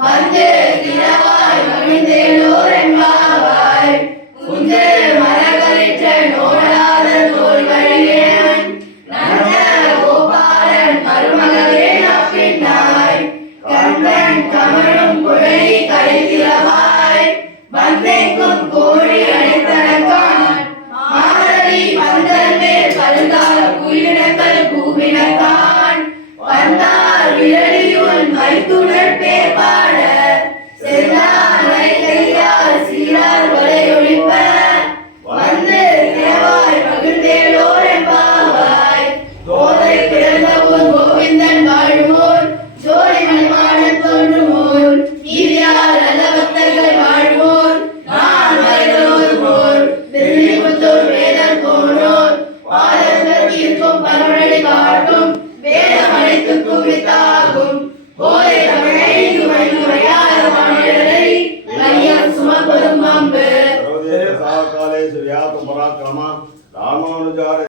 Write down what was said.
வந்து திரவாய் மகிழ்ந்தேலோர் என்பாவாய் உந்து மரகரிற்ற நோடாத தோல் வழியேன் நந்த கோபாலன் மருமகளே நப்பின்னாய் கந்தன் கமழும் குழலி கரைத்திரவாய் வந்தெங்கும் கோழி அடைத்தனக்கான் மாதவி பந்தல் மேல் கருந்தால் குயிலினங்கள் கூவினத்தான் வந்தார் விரலியுள் மைத்துணர் பேர் பாட செல்லார் வரைகையார் சீரார் வளையொழிப்ப வந்து திரவாய் மகிழ்ந்தேலோர் என்பாவாய் போதை பிறந்தவோர் கோவிந்தன் வாழ்வோர் ஜோடி மணிமாடன் தோன்றுவோர் நீதியார் நல்ல பக்தர்கள் வாழ்வோர் நான் வரைகளோர் போர் திருப்புத்தூர் வேதர் போனோர் பாதங்கள் தீர்க்கும் பரவழி காட்டும் வேதம் அனைத்துக்கும் வித்தாகும் போதை தமிழை துறையார் மாநிலரை மையம் சுமப்பதும் வம்பு பராக்கிரம ராமானுஜார